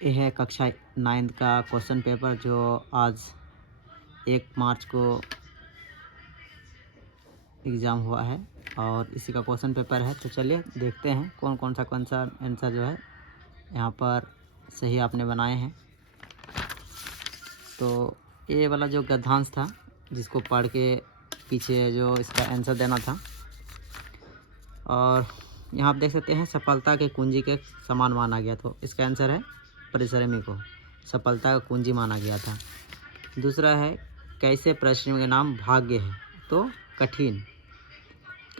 ये है कक्षा 9th का क्वेश्चन पेपर जो आज 1 मार्च को एग्ज़ाम हुआ है और इसी का क्वेश्चन पेपर है। तो चलिए देखते हैं कौन कौन सा आंसर जो है यहाँ पर सही आपने बनाए हैं। तो ये वाला जो गद्यांश था जिसको पढ़ के पीछे जो इसका आंसर देना था, और यहाँ आप देख सकते हैं सफलता के कुंजी के समान माना गया, तो इसका आंसर है परिश्रमी को सफलता का कुंजी माना गया था। दूसरा है कैसे परिश्रमी का नाम भाग्य है, तो कठिन,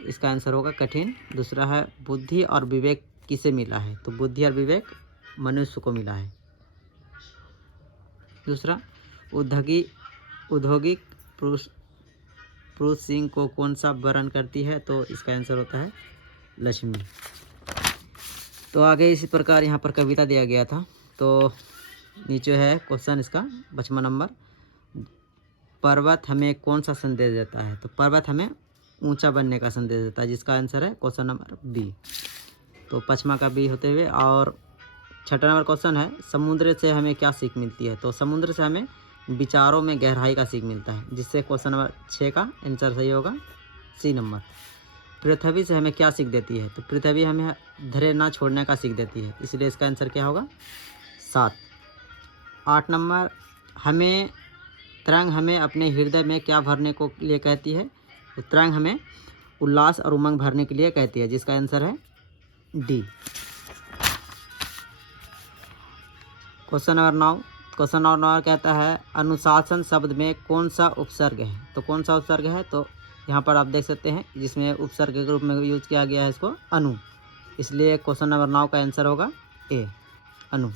इसका आंसर होगा कठिन। दूसरा है बुद्धि और विवेक किसे मिला है, तो बुद्धि और विवेक मनुष्य को मिला है। दूसरा औद्योगिक पुरुष सिंह को कौन सा वर्ण करती है, तो इसका आंसर होता है लक्ष्मी। तो आगे इसी प्रकार यहाँ पर कविता दिया गया था। तो नीचे है क्वेश्चन इसका 55 नंबर, पर्वत हमें कौन सा संदेश देता है, तो पर्वत हमें ऊंचा बनने का संदेश देता है, जिसका आंसर है क्वेश्चन नंबर बी। तो 55 का बी होते हुए, और 6ठा नंबर क्वेश्चन है समुद्र से हमें क्या सीख मिलती है, तो समुद्र से हमें विचारों में गहराई का सीख मिलता है, जिससे क्वेश्चन नंबर 6 का आंसर सही होगा सी नंबर। पृथ्वी से हमें क्या सीख देती है, तो पृथ्वी हमें धैर्य ना छोड़ने का सीख देती है, इसलिए इसका आंसर क्या होगा 7। 8 नंबर तरंग हमें अपने हृदय में क्या भरने को लिए कहती है, तो तरंग हमें उल्लास और उमंग भरने के लिए कहती है, जिसका आंसर है डी। क्वेश्चन नंबर 9 कहता है अनुशासन शब्द में कौन सा उपसर्ग है, तो कौन सा उपसर्ग है, तो यहाँ पर आप देख सकते हैं जिसमें उपसर्ग के रूप में यूज किया गया है इसको अनु, इसलिए क्वेश्चन नंबर 9 का आंसर होगा ए अनु।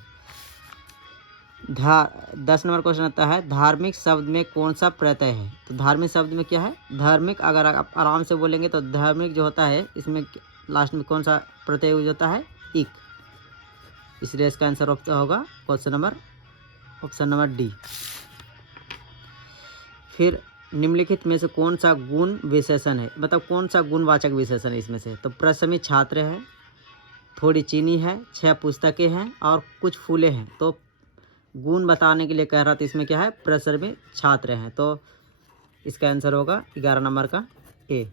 10 नंबर क्वेश्चन आता है धार्मिक शब्द में कौन सा प्रत्यय है, तो धार्मिक शब्द में क्या है धार्मिक, अगर आप आराम से बोलेंगे तो धार्मिक जो होता है इसमें लास्ट में कौन सा प्रत्यय यूज होता है इक, इसलिए इसका आंसर होगा ऑप्शन नंबर डी। फिर निम्नलिखित में से कौन सा गुण विशेषण है, मतलब कौन सा गुणवाचक विशेषण है इसमें से, तो परिश्रमी छात्र है, थोड़ी चीनी है, 6 पुस्तकें हैं और कुछ फूले हैं। तो गुण बताने के लिए कह रहा था, इसमें क्या है परिश्रमी छात्र हैं, तो इसका आंसर होगा 11 नंबर का ए।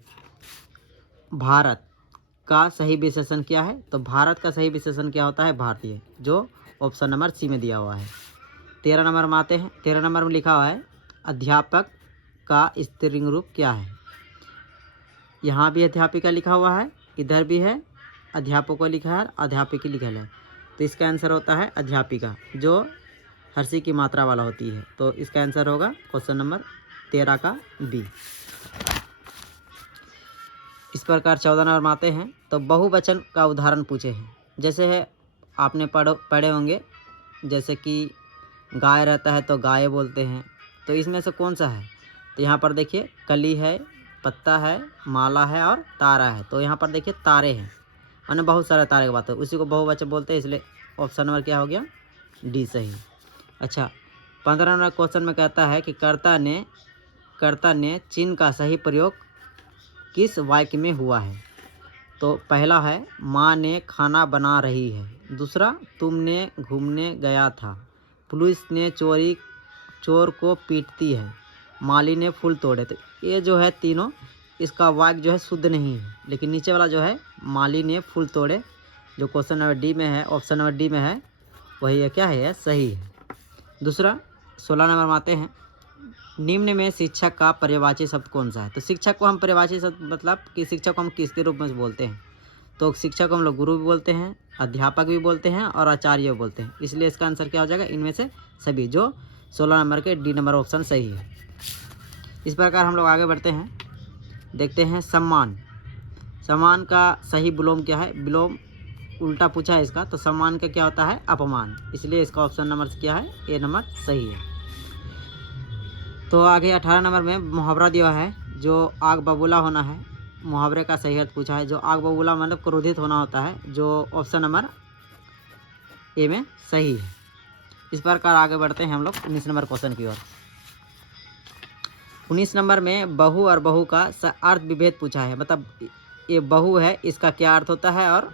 भारत का सही विशेषण क्या है, तो भारत का सही विशेषण क्या होता है भारतीय, जो ऑप्शन नंबर सी में दिया हुआ है। 13 नंबर में आते हैं। 13 नंबर में लिखा हुआ है अध्यापक का स्त्रीलिंग रूप क्या है, यहाँ भी अध्यापिका लिखा हुआ है, इधर भी है अध्यापकों लिखा है, अध्यापिकी लिखा है, तो इसका आंसर होता है अध्यापिका, जो हर्षी की मात्रा वाला होती है, तो इसका आंसर होगा क्वेश्चन नंबर 13 का बी। इस प्रकार 14 नंबर में आते हैं। तो बहुवचन का उदाहरण पूछे हैं, जैसे है आपने पढ़े होंगे, जैसे कि गाय रहता है तो गाय बोलते हैं, तो इसमें से कौन सा है, तो यहाँ पर देखिए कली है, पत्ता है, माला है और तारा है, तो यहाँ पर देखिए तारे हैं, मैंने बहुत सारे तारे की बात है, उसी को बहुवचन बोलते हैं, इसलिए ऑप्शन नंबर क्या हो गया डी सही। अच्छा 15 नंबर क्वेश्चन में कहता है कि कर्ता ने चिन्ह का सही प्रयोग किस वाक्य में हुआ है, तो पहला है माँ ने खाना बना रही है, दूसरा तुमने घूमने गया था, पुलिस ने चोर को पीटती है, माली ने फूल तोड़े, तो ये जो है तीनों इसका वाक्य जो है शुद्ध नहीं है, लेकिन नीचे वाला जो है माली ने फूल तोड़े जो क्वेश्चन नंबर डी में है, ऑप्शन नंबर डी में है, वही है क्या है सही है। दूसरा 16 नंबर में आते हैं। निम्न में शिक्षक का पर्यायवाची शब्द कौन सा है, तो शिक्षक को हम पर्यायवाची शब्द मतलब कि शिक्षक को हम किसके रूप में बोलते हैं, तो शिक्षक को हम लोग गुरु भी बोलते हैं, अध्यापक भी बोलते हैं और आचार्य भी बोलते हैं, इसलिए इसका आंसर क्या हो जाएगा इनमें से सभी, जो 16 नंबर के डी नंबर ऑप्शन सही है। इस प्रकार हम लोग आगे बढ़ते हैं, देखते हैं सम्मान का सही विलोम क्या है, विलोम उल्टा पूछा है इसका, तो सम्मान का क्या होता है अपमान, इसलिए इसका ऑप्शन नंबर क्या है ए नंबर सही है। तो आगे 18 नंबर में मुहावरा दिया है, जो आग बबूला होना है, मुहावरे का सही अर्थ पूछा है, जो आग बबूला मतलब क्रोधित होना होता है, जो ऑप्शन नंबर ए में सही है। इस प्रकार आगे बढ़ते हैं हम लोग 19 नंबर क्वेश्चन की ओर। 19 नंबर में बहु और बहु का अर्थ विभेद पूछा है, मतलब ये बहु है इसका क्या अर्थ होता है और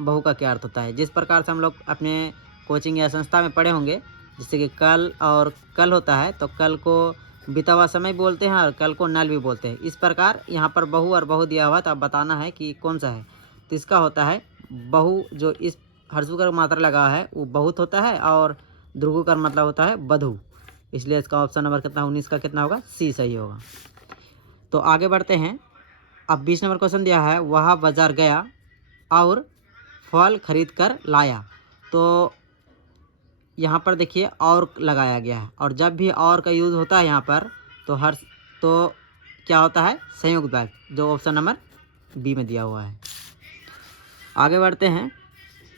बहु का क्या अर्थ होता है, जिस प्रकार से हम लोग अपने कोचिंग या संस्था में पढ़े होंगे, जैसे कि कल और कल होता है तो कल को बीता हुआ समय बोलते हैं और कल को नल भी बोलते हैं। इस प्रकार यहाँ पर बहु और बहु दिया हुआ तो अब बताना है कि कौन सा है। तो इसका होता है बहु, जो इस हर्षु का मात्रा लगा है वो बहुत होता है और ध्रुव का मतलब होता है बधु, इसलिए इसका ऑप्शन नंबर कितना 19 का कितना होगा, सी सही होगा। तो आगे बढ़ते हैं। अब 20 नंबर क्वेश्चन दिया है, वह बाजार गया और फल खरीद कर लाया। तो यहाँ पर देखिए और लगाया गया है, और जब भी और का यूज़ होता है यहाँ पर तो क्या होता है, संयुक्त वाक्य, जो ऑप्शन नंबर बी में दिया हुआ है। आगे बढ़ते हैं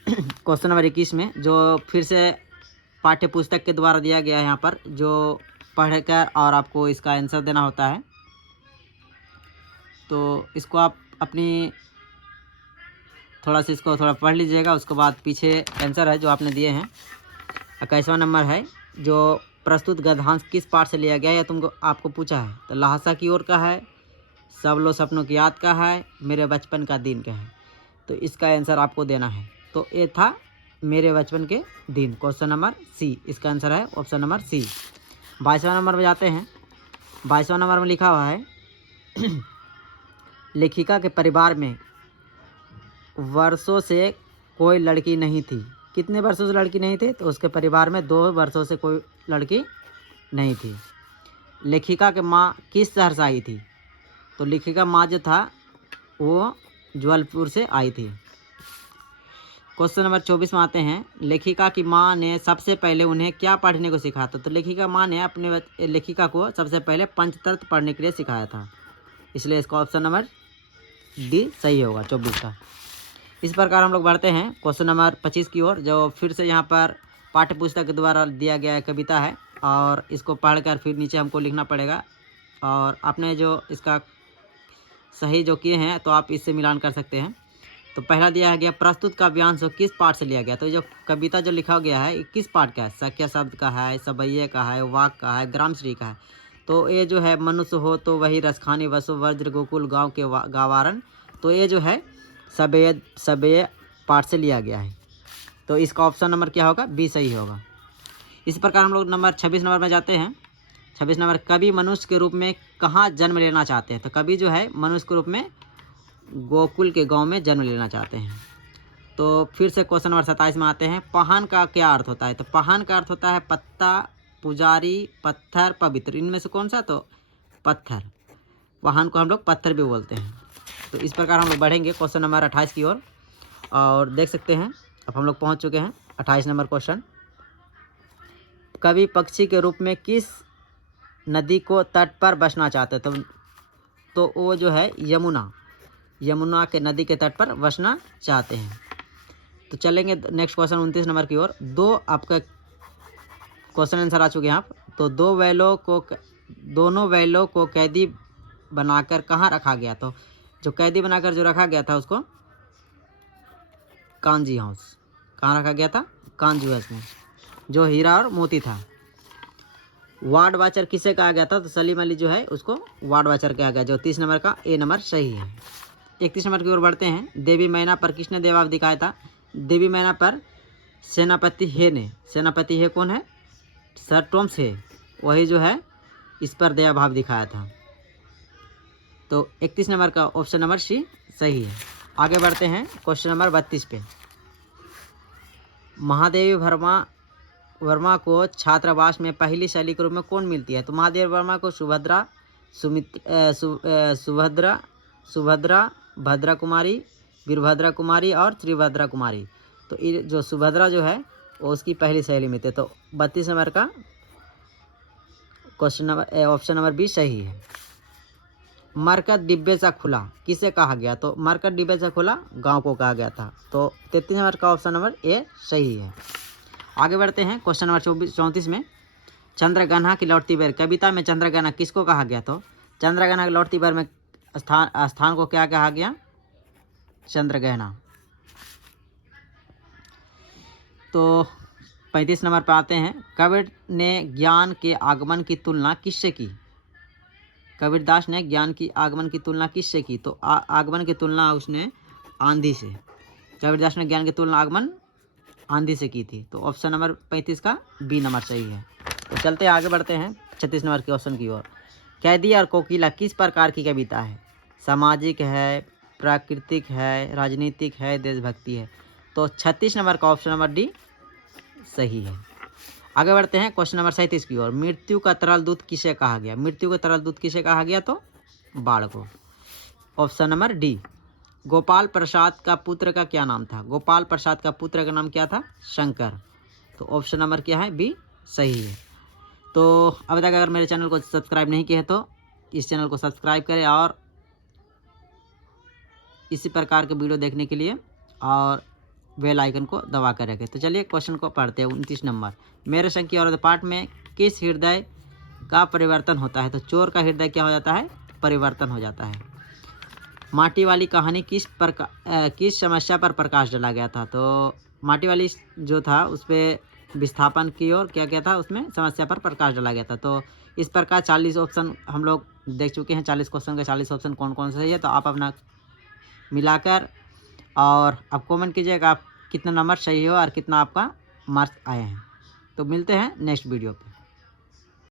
क्वेश्चन नंबर 21 में, जो फिर से पाठ्य पुस्तक के द्वारा दिया गया है यहाँ पर, जो पढ़कर और आपको इसका आंसर देना होता है। तो इसको आप अपनी थोड़ा पढ़ लीजिएगा, उसके बाद पीछे आंसर है जो आपने दिए हैं। 21वां नंबर है, जो प्रस्तुत गद्यांश किस पाठ से लिया गया है, तुमको आपको पूछा है। तो लहासा की ओर का है, सब लो सपनों की याद का है, मेरे बचपन का दिन का है। तो इसका आंसर आपको देना है। तो ये था मेरे बचपन के दिन, क्वेश्चन नंबर सी, इसका आंसर है ऑप्शन नंबर सी। 22वां नंबर में जाते हैं। 22वां नंबर में लिखा हुआ है लेखिका के परिवार में वर्षों से कोई लड़की नहीं थी। कितने वर्षों से लड़की नहीं थी, तो उसके परिवार में 2 वर्षों से कोई लड़की नहीं थी। लेखिका के माँ किस शहर से आई थी, तो लेखिका माँ जो था वो जबलपुर से आई थी। क्वेश्चन नंबर 24 में आते हैं। लेखिका की माँ ने सबसे पहले उन्हें क्या पढ़ने को सिखाया था, तो लेखिका माँ ने अपने लेखिका को सबसे पहले पंचतंत्र पढ़ने के लिए सिखाया था, इसलिए इसका ऑप्शन नंबर डी सही होगा 24 का। इस प्रकार हम लोग बढ़ते हैं क्वेश्चन नंबर 25 की ओर, जो फिर से यहाँ पर पाठ्य पुस्तक के द्वारा दिया गया कविता है, और इसको पढ़कर फिर नीचे हमको लिखना पड़ेगा। और आपने जो इसका सही जो किए हैं तो आप इससे मिलान कर सकते हैं। तो पहला दिया गया प्रस्तुत काव्यांश किस पाठ से लिया गया, तो जो कविता जो लिखा गया है ये किस पाठ का है, सख्य शब्द का है, सबैये का है, वाक का है, ग्रामश्री का है। तो ये जो है मनुष्य हो तो वही रसखानी वसु वज्र गोकुल गाँव के गावारण, तो ये जो है सबैये पाठ से लिया गया है। तो इसका ऑप्शन नंबर क्या होगा, बी सही होगा। इस प्रकार हम लोग नंबर 26 नंबर में जाते हैं। 26 नंबर, कवि मनुष्य के रूप में कहाँ जन्म लेना चाहते हैं, तो कवि जो है मनुष्य के रूप में गोकुल के गांव में जन्म लेना चाहते हैं। तो फिर से क्वेश्चन नंबर 27 में आते हैं। पहान का क्या अर्थ होता है, तो पहान का अर्थ होता है पत्ता, पुजारी, पत्थर, पवित्र, इनमें से कौन सा, तो पत्थर। पहान को हम लोग पत्थर भी बोलते हैं। तो इस प्रकार हम लोग बढ़ेंगे क्वेश्चन नंबर 28 की ओर, और देख सकते हैं अब हम लोग पहुंच चुके हैं 28 नंबर क्वेश्चन। कवि पक्षी के रूप में किस नदी को तट पर बसना चाहते हैं, तो वो जो है यमुना के नदी के तट पर बसना चाहते हैं। तो चलेंगे नेक्स्ट क्वेश्चन 29 नंबर की ओर। 2 आपका क्वेश्चन आंसर आ चुके हैं आप। तो दोनों बैलों को कैदी बनाकर कहाँ रखा गया, तो जो कैदी बनाकर जो रखा गया था उसको कांजी हाउस, कहाँ रखा गया था, कांजी हाउस में, जो हीरा और मोती था। वार्ड वाचर किसे कहा गया था, तो सलीम अली जो है उसको वार्ड वाचर कहा गया, जो 30 नंबर का ए नंबर सही है। 31 नंबर की ओर बढ़ते हैं। देवी मैना पर किसने देवाब दिखाया था, देवी मैना पर सेनापति हे ने, सेनापति हे कौन है, सर टॉम्स हे, वही जो है इस पर दया भाव दिखाया था। तो 31 नंबर का ऑप्शन नंबर सी सही है। आगे बढ़ते हैं क्वेश्चन नंबर 32 पे। महादेवी वर्मा को छात्रावास में पहली शैली के रूप में कौन मिलती है, तो महादेवी वर्मा को सुभद्रा, भद्रा कुमारी, वीरभद्रा कुमारी और त्रिभद्रा कुमारी। तो ये जो सुभद्रा जो है वो उसकी पहली सहेली में थे। तो 32 नंबर का question number option number B सही है। मरकत डिब्बे से खुला किसे कहा गया, तो मरकत डिब्बे से खुला गांव को कहा गया था। तो 33 नंबर का ऑप्शन नंबर ए सही है। आगे बढ़ते हैं क्वेश्चन नंबर 34 में। चंद्रगना की लौटती बेर, कविता में चंद्रगना किसको कहा गया, तो चंद्रगना की लौटती बेर में स्थान को क्या कहा गया, चंद्रगहना। तो 35 नंबर पर आते हैं। कबीर ने ज्ञान के आगमन की तुलना किससे की, कबीरदास ने ज्ञान की आगमन की तुलना किससे की, तो आगमन की तुलना उसने आंधी से। कबीरदास ने ज्ञान की तुलना आगमन आंधी से की थी। तो ऑप्शन नंबर 35 का बी नंबर सही है। तो चलते आगे बढ़ते हैं 36 नंबर के क्वेश्चन की ओर। कैदी और कोकिला किस प्रकार की कविता है? सामाजिक है, प्राकृतिक है, राजनीतिक है, देशभक्ति है। तो 36 नंबर का ऑप्शन नंबर डी सही है। आगे बढ़ते हैं क्वेश्चन नंबर 37 की ओर। मृत्यु का तरल दूत किसे कहा गया? मृत्यु का तरल दूत किसे कहा गया? तो बाढ़ को। Option number D. Gopal Prasad का पुत्र का क्या नाम था? गोपाल प्रसाद का पुत्र का नाम क्या था? शंकर। तो ऑप्शन नंबर क्या है? बी सही है। तो अब तक अगर मेरे चैनल को सब्सक्राइब नहीं किया है तो इस चैनल को सब्सक्राइब करें और इसी प्रकार के वीडियो देखने के लिए और बेल आइकन को दबा कर रखें। तो चलिए क्वेश्चन को पढ़ते हैं। 29 नंबर, मेरे संग की औरत पाठ में किस हृदय का परिवर्तन होता है? तो चोर का हृदय क्या हो जाता है? परिवर्तन हो जाता है। माटी वाली कहानी किस समस्या पर प्रकाश डाला गया था? तो माटी वाली जो था उस पर विस्थापन की और क्या क्या था उसमें समस्या पर प्रकाश डाला गया था। तो इस प्रकार 40 ऑप्शन हम लोग देख चुके हैं। 40 क्वेश्चन के 40 ऑप्शन कौन कौन से सही है। तो आप अपना मिलाकर और आप कमेंट कीजिएगा आप कितना नंबर सही हो और कितना आपका मार्क्स आए हैं। तो मिलते हैं नेक्स्ट वीडियो पे।